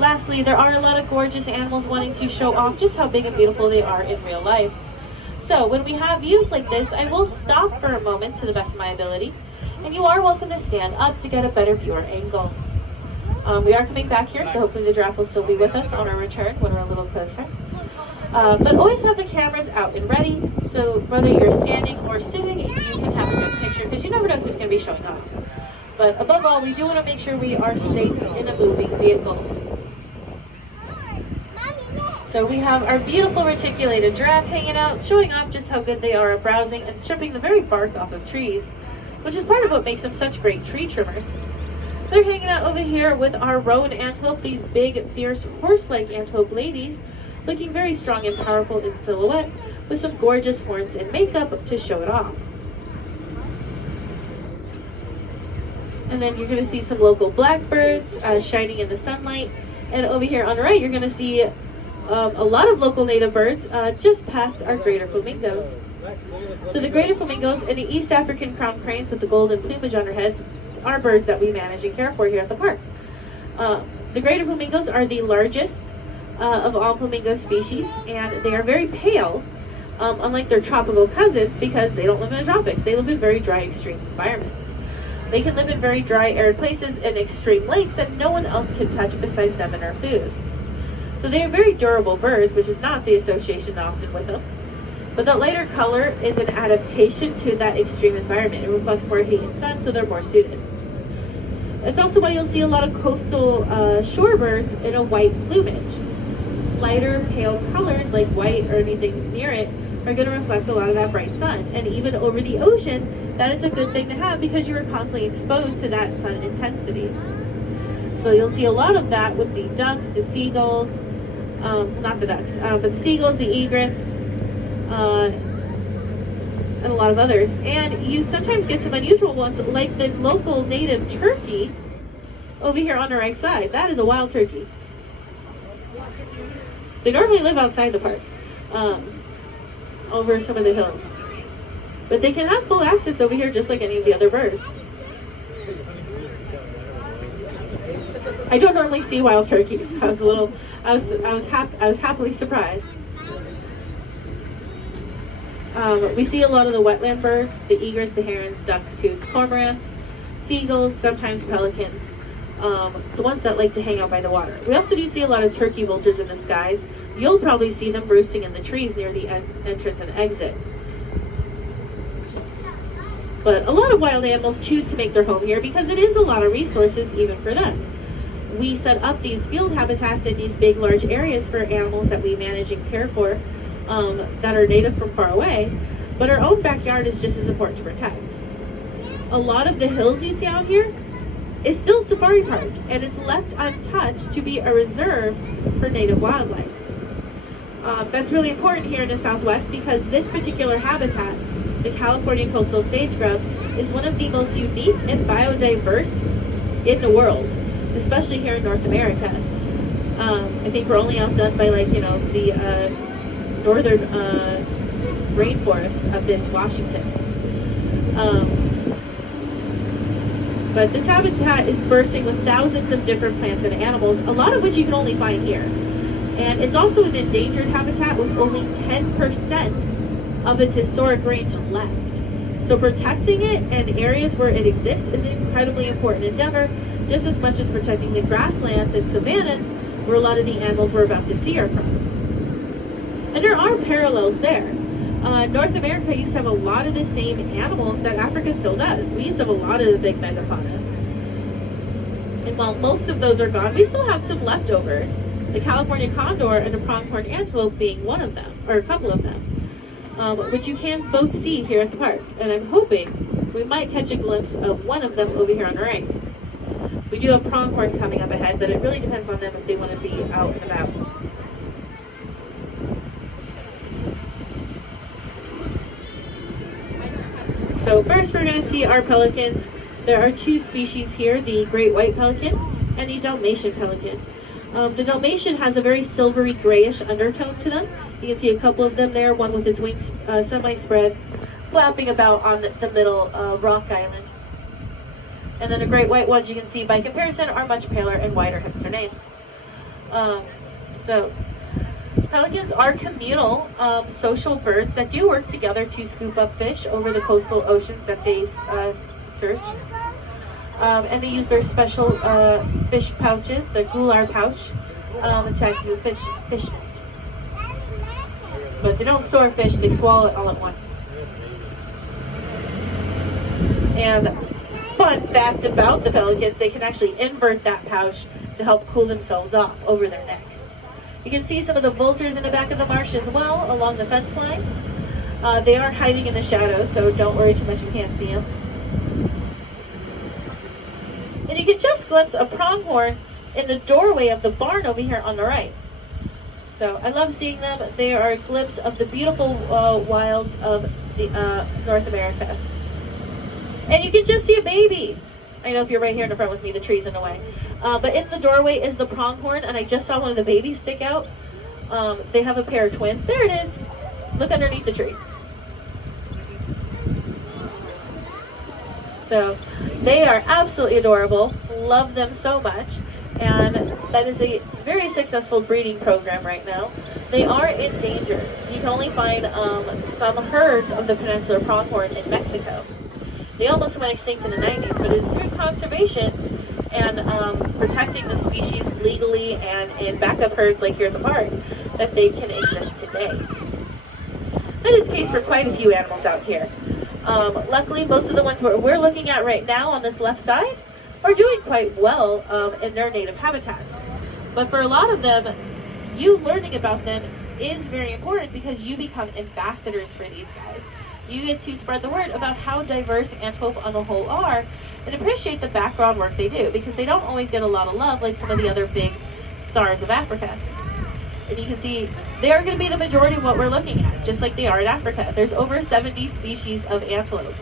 Lastly, there are a lot of gorgeous animals wanting to show off just how big and beautiful they are in real life. So when we have views like this, I will stop for a moment to the best of my ability, and you are welcome to stand up to get a better viewer angle. We are coming back here, so hopefully the giraffe will still be with us on our return when we're a little closer. But always have the cameras out and ready, so whether you're standing or sitting, you can have a good picture, because you never know who's going to be showing up. But above all, we do want to make sure we are safe in a moving vehicle. So we have our beautiful reticulated giraffe hanging out, showing off just how good they are at browsing and stripping the very bark off of trees, which is part of what makes them such great tree trimmers. They're hanging out over here with our roan antelope, these big, fierce, horse-like antelope ladies, looking very strong and powerful in silhouette, with some gorgeous horns and makeup to show it off. And then you're going to see some local blackbirds shining in the sunlight. And over here on the right, you're going to see a lot of local native birds just past our greater flamingos. So the greater flamingos and the East African crowned cranes with the golden plumage on their heads are birds that we manage and care for here at the park. The greater flamingos are the largest of all flamingo species, and they are very pale, unlike their tropical cousins, because they don't live in the tropics. They live in very dry, extreme environments. They can live in very dry, arid places in extreme lengths that no one else can touch besides them and our food. So they are very durable birds, which is not the association often with them. But that lighter color is an adaptation to that extreme environment. It reflects more heat and sun, so they're more suited. That's also why you'll see a lot of coastal shorebirds in a white plumage. Lighter, pale colors like white or anything near it are going to reflect a lot of that bright sun. And even over the ocean, that is a good thing to have because you are constantly exposed to that sun intensity. So you'll see a lot of that with the ducks, the seagulls, not the ducks, but the seagulls, the egrets, and a lot of others. And you sometimes get some unusual ones like the local native turkey over here on the right side. That is a wild turkey. They normally live outside the park, over some of the hills. But they can have full access over here just like any of the other birds. I don't normally see wild turkeys. I was happily surprised. We see a lot of the wetland birds, the egrets, the herons, ducks, coots, cormorants, seagulls, sometimes pelicans, the ones that like to hang out by the water. We also do see a lot of turkey vultures in the skies. You'll probably see them roosting in the trees near the entrance and exit. But a lot of wild animals choose to make their home here because it is a lot of resources even for them. We set up these field habitats in these big, large areas for animals that we manage and care for that are native from far away, but our own backyard is just as important to protect. A lot of the hills you see out here is still safari park, and it's left untouched to be a reserve for native wildlife. That's really important here in the Southwest because this particular habitat, the California coastal sage-grouse, is one of the most unique and biodiverse in the world, especially here in North America. I think we're only outdone by the northern rainforest up in Washington. But this habitat is bursting with thousands of different plants and animals, a lot of which you can only find here. And it's also an endangered habitat with only 10% of its historic range left. So protecting it and areas where it exists is an incredibly important endeavor, just as much as protecting the grasslands and savannas where a lot of the animals we're about to see are from. And there are parallels there. North America used to have a lot of the same animals that Africa still does. We used to have a lot of the big megafauna. And while most of those are gone, we still have some leftovers. The California condor and the pronghorn antelope being one of them, or a couple of them, which you can both see here at the park. And I'm hoping we might catch a glimpse of one of them over here on the right. We do have pronghorns coming up ahead, but it really depends on them if they want to be out and about. So first we're going to see our pelicans. There are two species here, the great white pelican and the Dalmatian pelican. The Dalmatian has a very silvery grayish undertone to them. You can see a couple of them there, one with its wings semi-spread, flapping about on the middle rock island. And then the great white ones you can see by comparison are much paler and whiter, hence their name. Um, so pelicans are communal, social birds that do work together to scoop up fish over the coastal oceans that they search. And they use their special fish pouches, the gular pouch, to actually fish net. But they don't store fish, they swallow it all at once. And fun fact about the pelicans, they can actually invert that pouch to help cool themselves off over their neck. You can see some of the vultures in the back of the marsh as well, along the fence line. They are hiding in the shadows, so don't worry too much, you can't see them. And you can just glimpse a pronghorn in the doorway of the barn over here on the right. So I love seeing them. They are a glimpse of the beautiful wilds of the North America. And you can just see a baby. I know if you're right here in the front with me, the tree's in the way. But in the doorway is the pronghorn, and I just saw one of the babies stick out. They have a pair of twins. There it is. Look underneath the tree. So they are absolutely adorable. Love them so much. And that is a very successful breeding program right now. They are endangered. You can only find some herds of the peninsular pronghorn in Mexico. They almost went extinct in the 90s, but it's through conservation and protecting the species legally and in backup herds like here at the park that they can exist today. That is the case for quite a few animals out here. Luckily, most of the ones we're looking at right now on this left side are doing quite well in their native habitat. But for a lot of them, you learning about them is very important because you become ambassadors for these guys. You get to spread the word about how diverse antelope on the whole are and appreciate the background work they do, because they don't always get a lot of love like some of the other big stars of Africa. And you can see they are going to be the majority of what we're looking at, just like they are in Africa. There's over 70 species of antelope.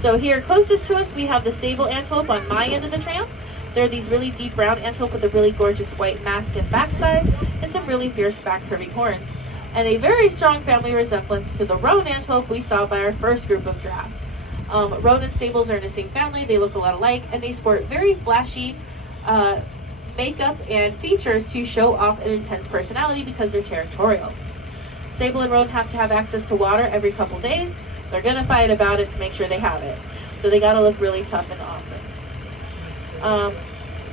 So here closest to us, we have the sable antelope on my end of the trail. They're these really deep brown antelope with a really gorgeous white mask and backside and some really fierce back curving horns, and a very strong family resemblance to the roan antelope we saw by our first group of giraffe. Roan and sables are in the same family, they look a lot alike, and they sport very flashy makeup and features to show off an intense personality because they're territorial. Sable and roan have to have access to water every couple days. They're going to fight about it to make sure they have it. So they got to look really tough and awesome.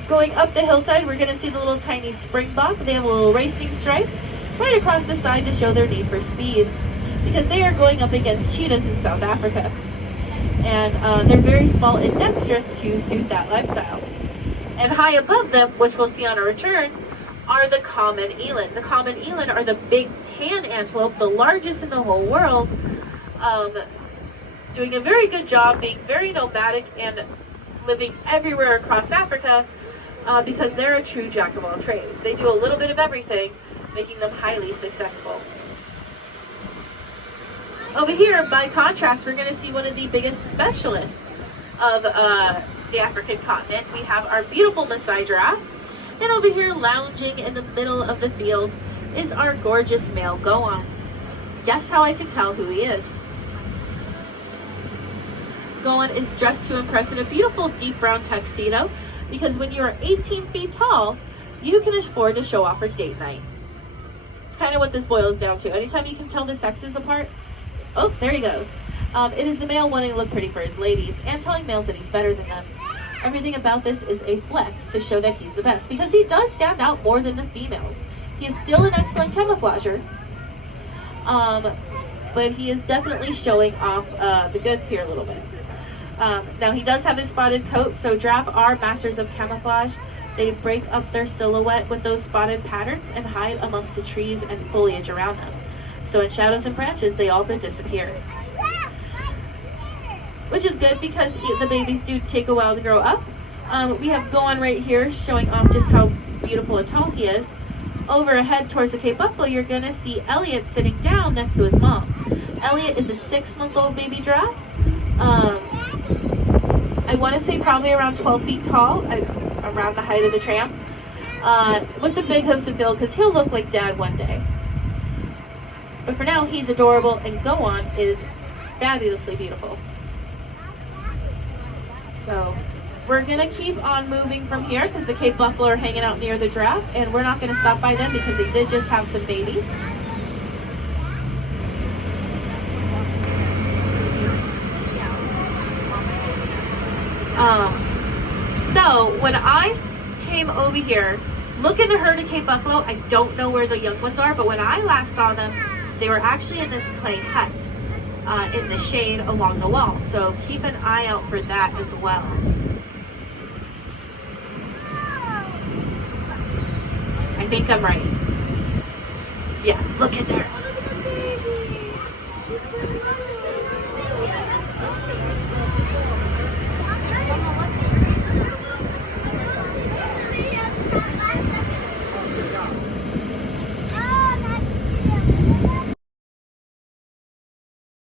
Going up the hillside, we're going to see the little tiny springbok. They have a little racing stripe right across the side to show their need for speed, because they are going up against cheetahs in South Africa. And they're very small and dexterous to suit that lifestyle. And high above them, which we'll see on our return, are the common eland. The common eland are the big tan antelope, the largest in the whole world, doing a very good job being very nomadic and living everywhere across Africa because they're a true jack of all trades. They do a little bit of everything, making them highly successful. Over here, by contrast, we're going to see one of the biggest specialists of the African continent. We have our beautiful Maasai giraffe, and over here, lounging in the middle of the field, is our gorgeous male goan. Guess how I can tell who he is? Goan is dressed to impress in a beautiful deep brown tuxedo, because when you are 18 feet tall, you can afford to show off for date night. It's kind of what this boils down to. Anytime you can tell the sexes apart, oh, there he goes. It is the male wanting to look pretty for his ladies and telling males that he's better than them. Everything about this is a flex to show that he's the best, because he does stand out more than the females. He is still an excellent camouflager, but he is definitely showing off the goods here a little bit. Now he does have his spotted coat, so giraffe are masters of camouflage. They break up their silhouette with those spotted patterns and hide amongst the trees and foliage around them. So in shadows and branches, they all but disappear. Which is good because the babies do take a while to grow up. We have Goan right here showing off just how beautiful a tall he is. Over ahead towards the Cape Buffalo, you're going to see Elliot sitting down next to his mom. Elliot is a 6-month-old baby giraffe. I want to say probably around 12 feet tall, around the height of the tramp. With some big hooves to fill, because he'll look like Dad one day. But for now, he's adorable, and Goan is fabulously beautiful. So we're gonna keep on moving from here because the Cape Buffalo are hanging out near the giraffe, and we're not gonna stop by them because they did just have some babies. So when I came over here, look in the herd of Cape Buffalo. I don't know where the young ones are, but when I last saw them, they were actually in this clay hut in the shade along the wall. So keep an eye out for that as well. I think I'm right. Yeah, look in there.